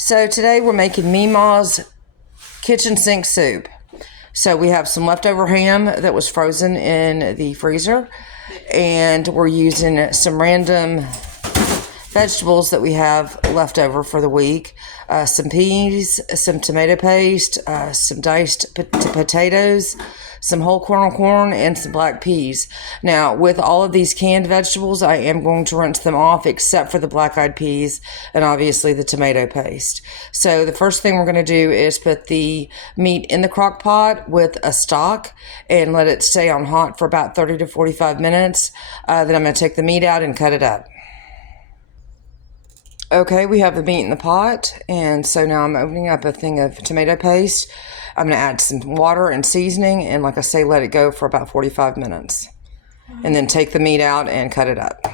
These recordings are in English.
So today we're making Meemaw's kitchen sink soup. So we have some leftover ham that was frozen in the freezer, and we're using some random vegetables that we have left over for the week. Some peas, some tomato paste, some diced potatoes, some whole kernel corn, and some black peas. Now, with all of these canned vegetables, I am going to rinse them off except for the black-eyed peas and obviously the tomato paste. So the first thing we're going to do is put the meat in the crock pot with a stock and let it stay on hot for about 30 to 45 minutes. Then I'm going to take the meat out and cut it up. Okay, we have the meat in the pot, and so now I'm opening up a thing of tomato paste. I'm going to add some water and seasoning, and like I say, let it go for about 45 minutes. And then take the meat out and cut it up.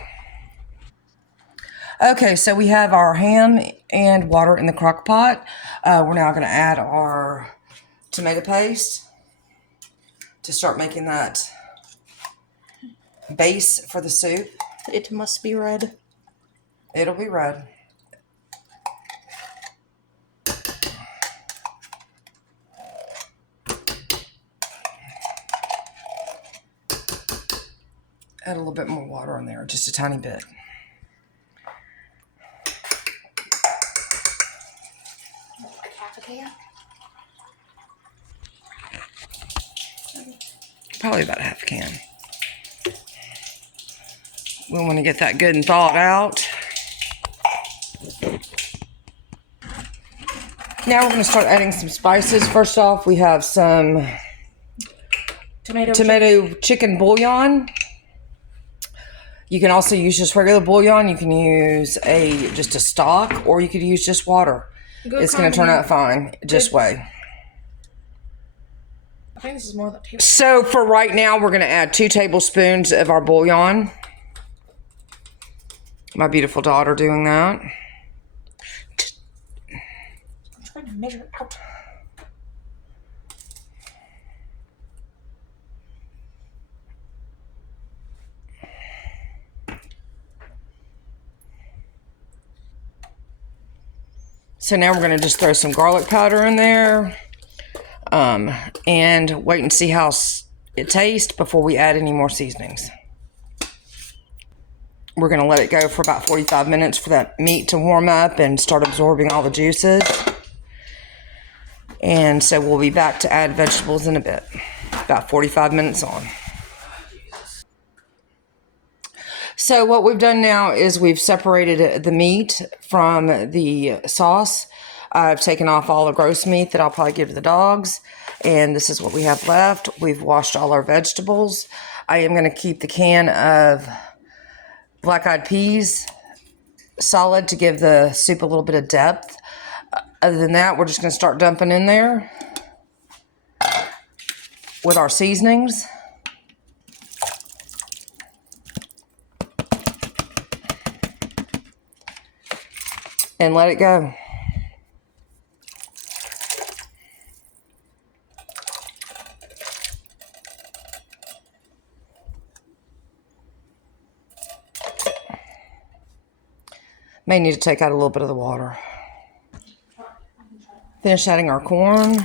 Okay, so we have our ham and water in the crock pot. We're now going to add our tomato paste to start making that base for the soup. It must be red. It'll be red. Add a little bit more water in there, just a tiny bit. Like half a can? Probably about a half a can. We want to get that good and thawed out. Now we're going to start adding some spices. First off, we have some tomato chicken bouillon. You can also use just regular bouillon. You can use just a stock, or you could use just water. It's going to turn out fine. Just wait. I think this is more than a tablespoon. So for right now, we're going to add 2 tablespoons of our bouillon. My beautiful daughter doing that. I'm trying to measure it out. So now we're going to just throw some garlic powder in there and wait and see how it tastes before we add any more seasonings. We're going to let it go for about 45 minutes for that meat to warm up and start absorbing all the juices. And so we'll be back to add vegetables in a bit, about 45 minutes on. So what we've done now is we've separated the meat from the sauce. I've taken off all the gross meat that I'll probably give to the dogs. And this is what we have left. We've washed all our vegetables. I am going to keep the can of black-eyed peas solid to give the soup a little bit of depth. Other than that, we're just going to start dumping in there with our seasonings. And let it go. May need to take out a little bit of the water. Finish adding our corn.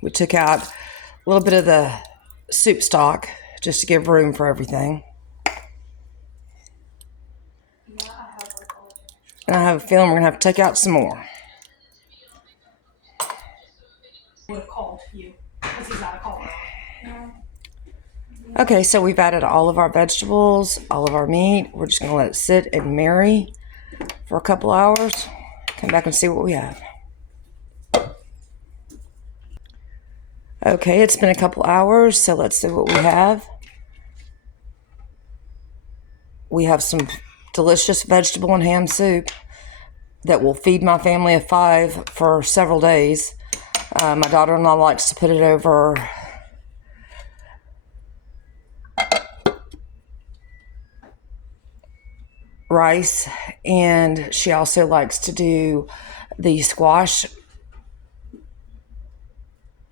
We took out a little bit of the soup stock just to give room for everything. And I have a feeling we're going to have to take out some more. Would have called you because he's not a caller. Okay, so we've added all of our vegetables, all of our meat. We're just going to let it sit and marry for a couple hours. Come back and see what we have. Okay, it's been a couple hours, so let's see what we have. We have some delicious vegetable and ham soup that will feed my family of 5 for several days. My daughter-in-law likes to put it over rice, and she also likes to do the squash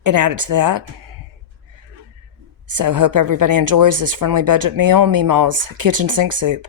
and add it to that. So hope everybody enjoys this friendly budget meal, Meemaw's kitchen sink soup.